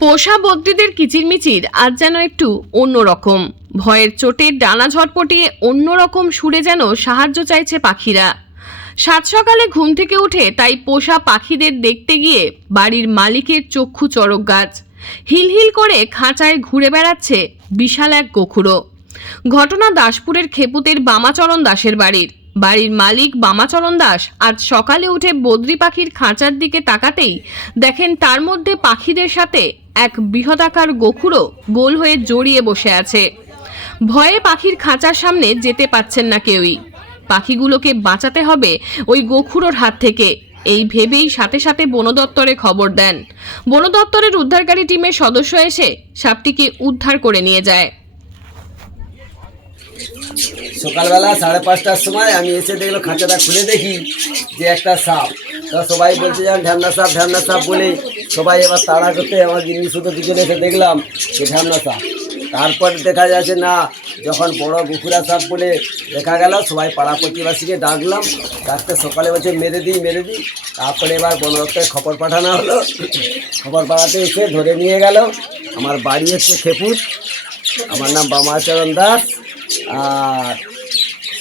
পোষা বদ্যিদের কিচিরমিচির, আজ যেন একটু অন্যরকম। ভয়ের চোটে ডানা ঝটপটিয়ে অন্যরকম সুরে যেন সাহায্য চাইছে পাখিরা। সাত সকালে ঘুম থেকে উঠে তাই পোষা পাখিদের দেখতে গিয়ে বাড়ির মালিকের চক্ষু চড়ক গাছ। হিলহিল করে খাঁচায় ঘুরে বেড়াচ্ছে বিশাল এক গোখুরো। ঘটনা দাসপুরের খেপুতের বামাচরণ দাসের বাড়ির। বাড়ির মালিক বামাচরণ দাস আজ সকালে উঠে বদ্রি পাখির খাঁচার দিকে তাকাতেই দেখেন তার মধ্যে পাখিদের সাথে এক বৃহদাকার গোখুরো গোল হয়ে জড়িয়ে বসে আছে। ভয়ে পাখির খাঁচার সামনে যেতে পাচ্ছেন না কেউই। পাখিগুলোকে বাঁচাতে হবে ওই গোখুরোর হাত থেকে। এই ভেবেই সাথে সাথে বন দপ্তরে খবর দেন। বন দপ্তরের উদ্ধারকারী টিমের সদস্য এসে সাপটিকে উদ্ধার করে নিয়ে যায়। সকালবেলা সাড়ে পাঁচটার সময় আমি এসে দেখল খাঁচাটা খুলে দেখি যে একটা সাপ। তো সবাই বলছে যে ঢ্যামনা সাপ ঢ্যামনা সাপ বলে সবাই এবার তাড়া করতে আমার জিনিস শুধু পিছনে এসে দেখলাম যে ঢ্যামনা সাপ। তারপর দেখা যাচ্ছে, না, যখন বড় গুকুরা সাপ বলে দেখা গেল, সবাই পাড়া প্রতিবাসীকে ডাকলাম। ডাকতে সকালে বলছে, মেরে দিই মেরে দিই। তারপরে এবার বন দপ্তরে খবর পাঠানো হলো। খবর পাঠাতে এসে ধরে নিয়ে গেল আমার বাড়ি হচ্ছে খেপুর। আমার নাম বামাচরণ দাস। আর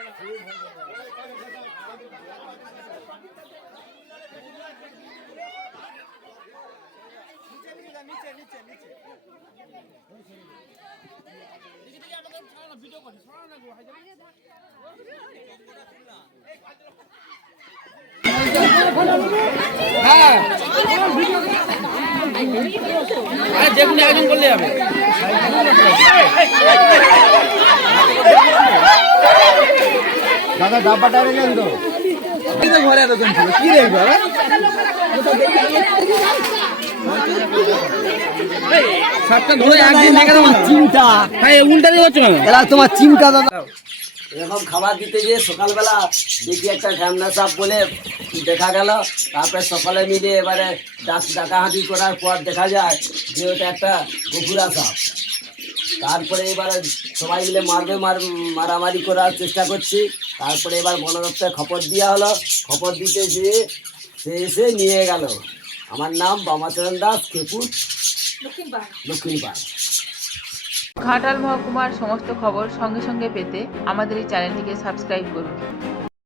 আর কি। যে কোনো একজন করলে হবে দাদা ডাব্বাটা নিলেন তো। ঘরে এতজন ছিল কি দেখবে সাপটা ধরে একদিন দেখে দেবো চিন্তা হ্যাঁ উল্টা দিয়ে যাচ্ছে না তোমার চিন্তা দাদা। এরকম খাবার দিতে গিয়ে সকালবেলা দেখি একটা ঢ্যামনা সাপ বলে দেখা গেল তারপরে সকালে মিলে এবারে ডাক ডাকাহাঁটি করার পর দেখা যায় যে ওটা একটা গফুরা সাপ। তারপরে এবার সবাই মিলে মারবে মার মারামারি করার চেষ্টা করছি। তারপরে এবার বন খপর খবর দেওয়া হলো। খবর দিতে গিয়ে সে এসে নিয়ে গেল। আমার নাম বামাচরণ দাস খেপুর দক্ষিণপাড় ঘাটাল মহকুমার সমস্ত খবর সঙ্গে সঙ্গে পেতে আমাদের এই চ্যানেলটিকে সাবস্ক্রাইব করুন।